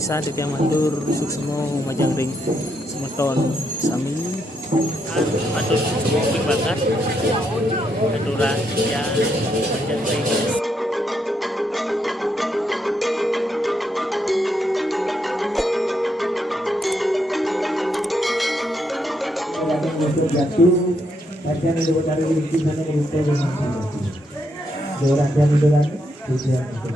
bisa di matur semua majang ring semeton sami matur semua ping banget aturan ya majang ring jatuh kajian itu bercari di sana untuk orang yang itu tujuan itu.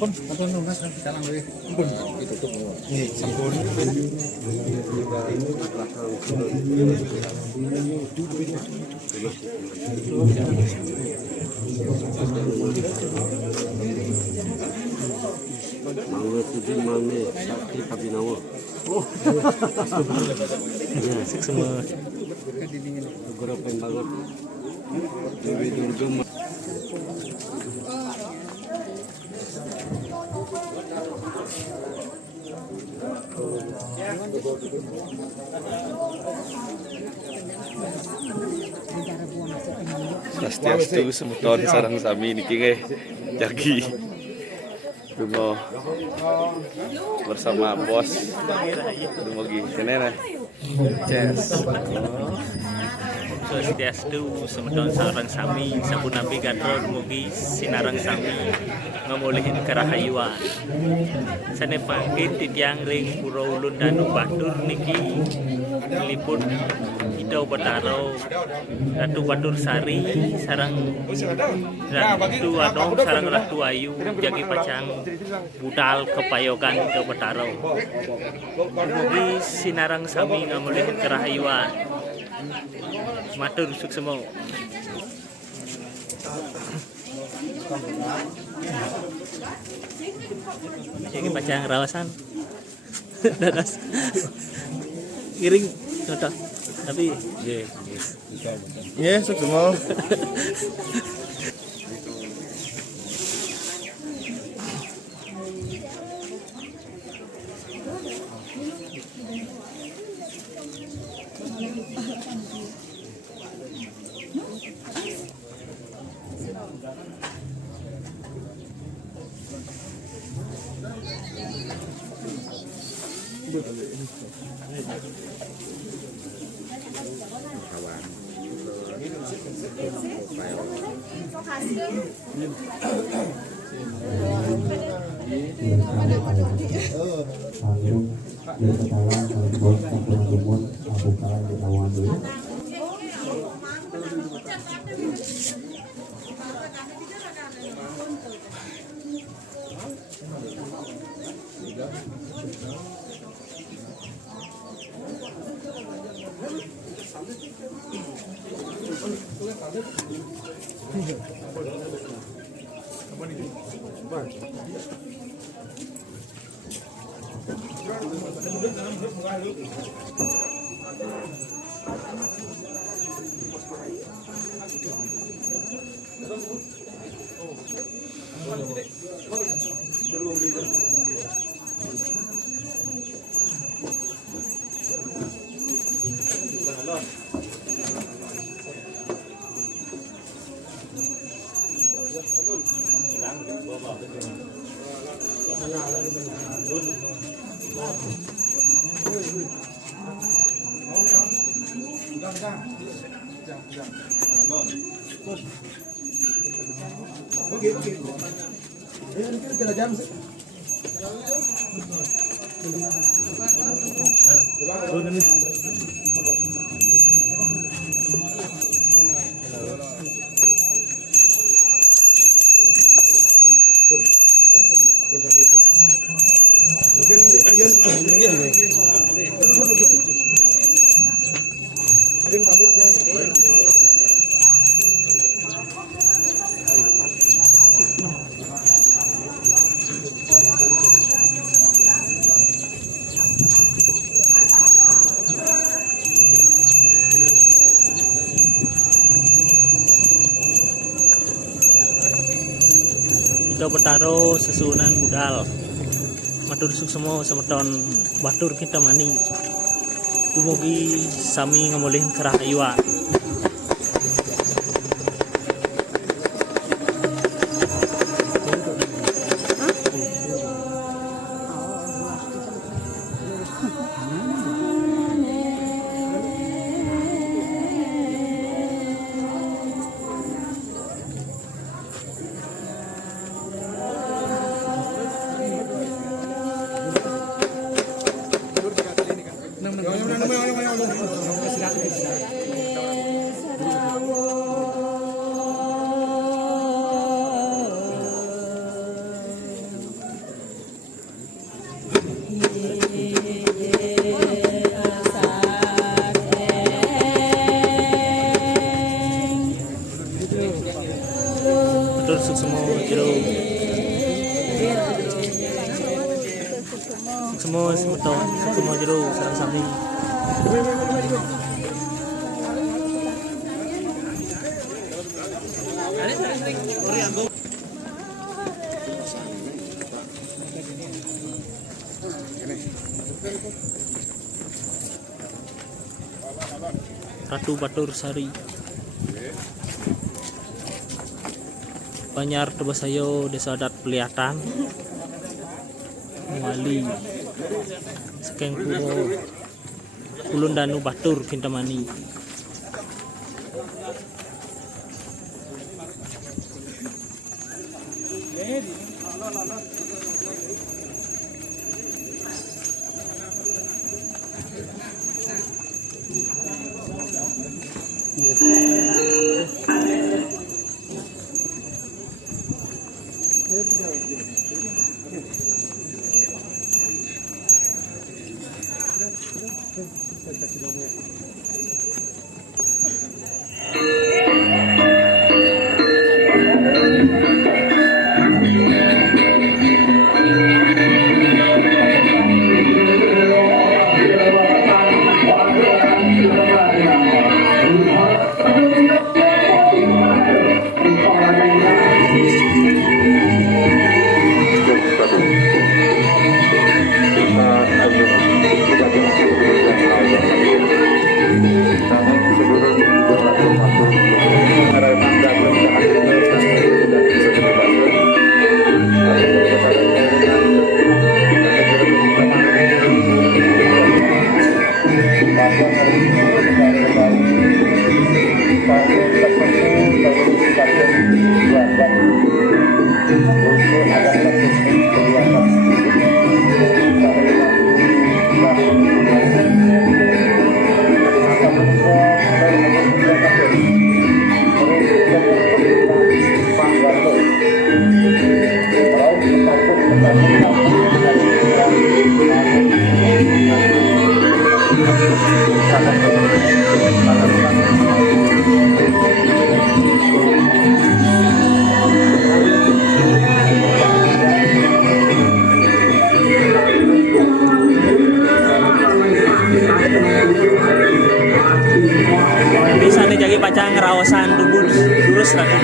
Apa nunas kan kita lang lagi. Ampun ditutup. Nih, sampun. Mangga putih mangga sakti kabinawa. Oh. Ya, semua beberapa yang banget. Dewi Durga. Swastiastu semeton sareng sami niki nggih jagi dungo bersama bos dumugi keneh Ces Swastiastu semeton sareng sami sapunapi gandro dumugi sinareng sami ngamulihin kerahayuan sanepangkin titiang ring Pura Ulun Danu Batur niki lipun Idau Bataro Ratu Batur Sari sarang Ratu Adong sarang Ratu Ayu jagi pacang budal kepayogan Idau Bataro mugi sinarang sami ngamulihin kerahayuan matur suksemo jagi pacang rawasan dadas giring contoh tapi nggih suksema Ito Betaro Sesunan budal matur suksemo semeton batur kita mani dumugi sami ngamulih kerah iwa. Matur suksemo jero suksemo semeton suksemo jero sareng sami. Ratu Batur Sari Banyar Tebasayo Desa Adat Peliatan Wali Sekeng Puro Ulun Danu Batur Kintamani. Bisa nih jadi pacang ngerawasan dubur lurus lagi.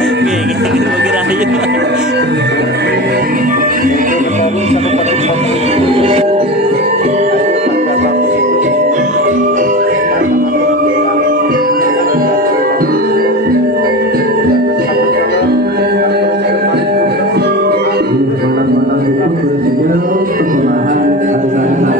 Oke, kita bagi rayu. Perubahan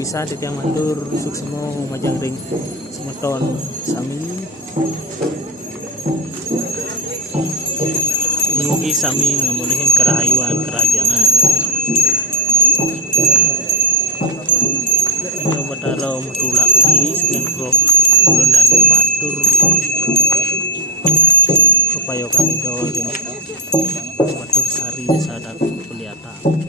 bisa di tiang matur suksmo majang ring semeton sami mugi sami ngamulihin kerahayuan kerajangan Nyo Batara matulak bali sekian pro ulun dan batur kepayokan itu ring batur sari sadar kelihatan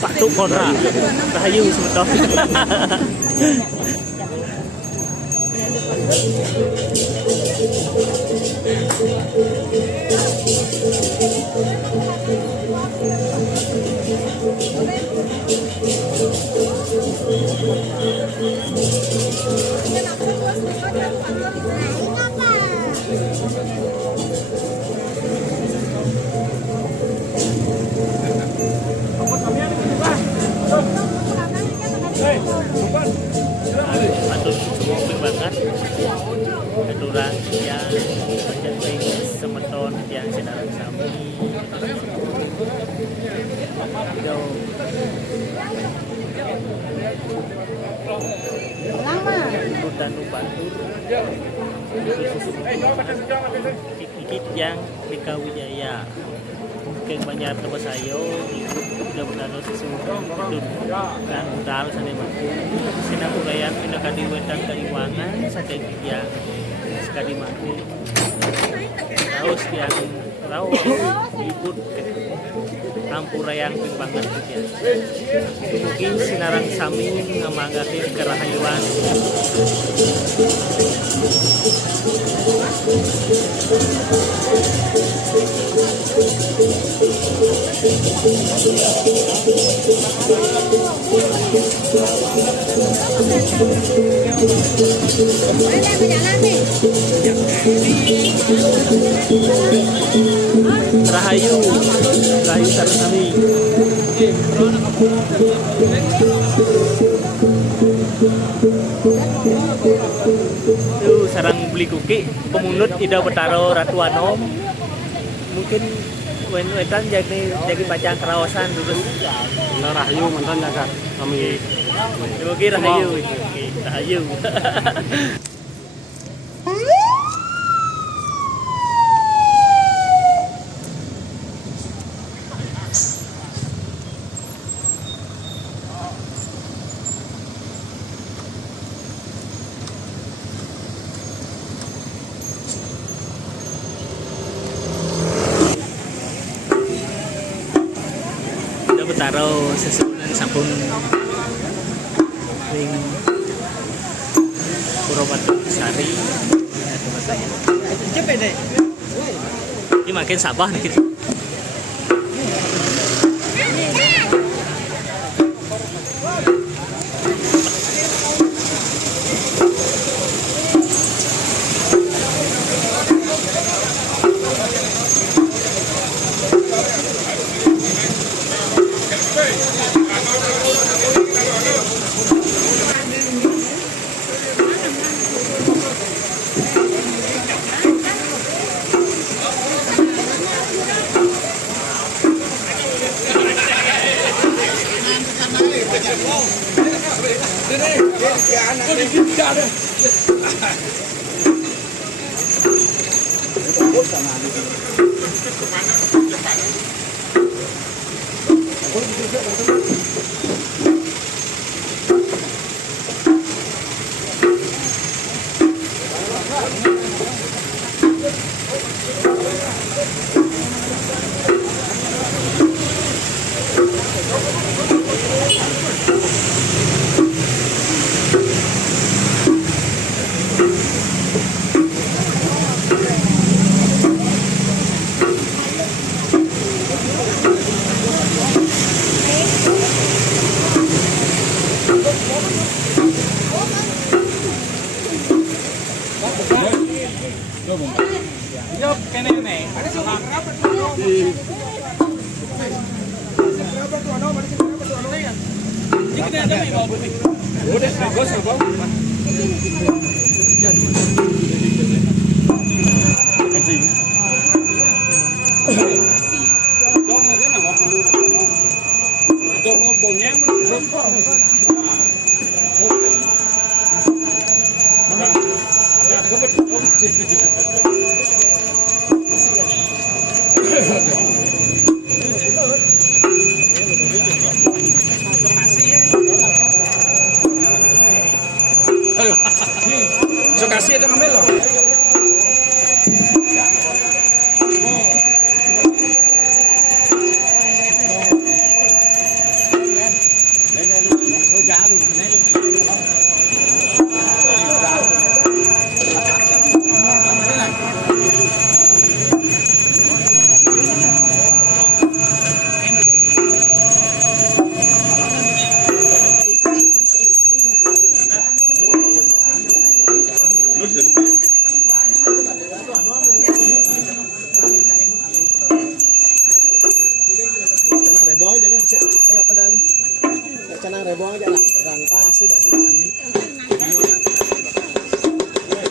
Pak Tuk Konra Rahayu sebetul. Atur mobil banget kedurang yang menjadi semeton yang sedang sami dan Batur dikit yang di Kawijaya Keng Banjar Tebas Ayo sudah berlalu sesuatu dan udal sana mati sinang urayan pindah kadi wetan ke Iwangan saking yang sekali mati terus yang raus ibut ampurayang ping banget ya mungkin sinarang sami ngamanggatin kerahayuan Rahayu sareng sami sarang beli kuki pemunut Ida Betaro Ratu Anom mungkin wetan jadi pacang kerawasan dulu Rahayu mantan jaga kami. Oke Rahayu Rahayu Betaro sesunan sampun ring Purwabatu Sari ini makin sabah nih gitu. Kasih ada ngambil loh. Canang rebong aja lah. Rantas sudah.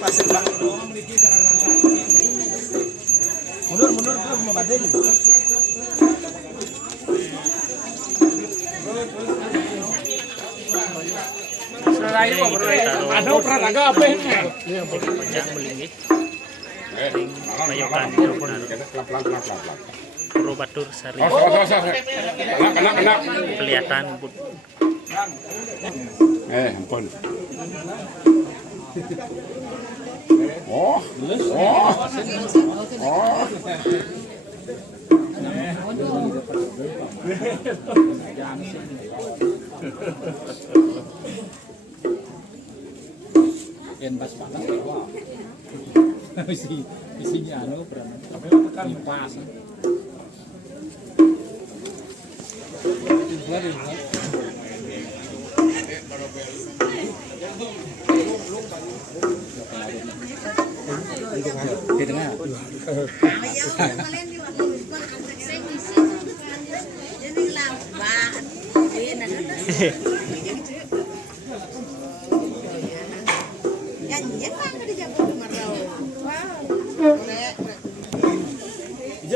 Pasir bang. Mundur terus mau badai. Ada olahraga apa ini? Pecah melingih. Payokan Hidau Bataro. Puro Batur Sari. Kena. Kelihatan Ampun. Oh. Yang pas panas. Isinya anu pas. Di tengah.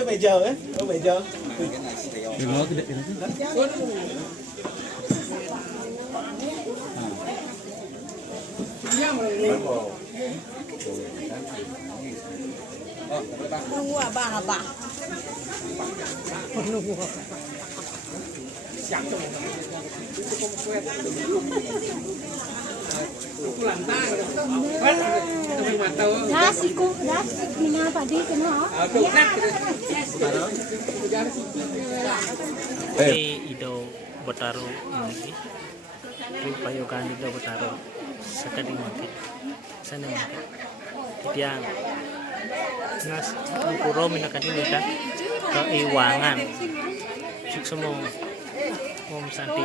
Meja ya? Oh meja. Di mau tidak ini. Nunggu abah. Nunggu. Siap tuh. Nasiku, mina padi kena. Hidau Bataro ini. Payokan Hidau Bataro sekali makin. Sana makin. Tiang. Nas puro minakani mereka keiwangan. Suk semua. Om santi.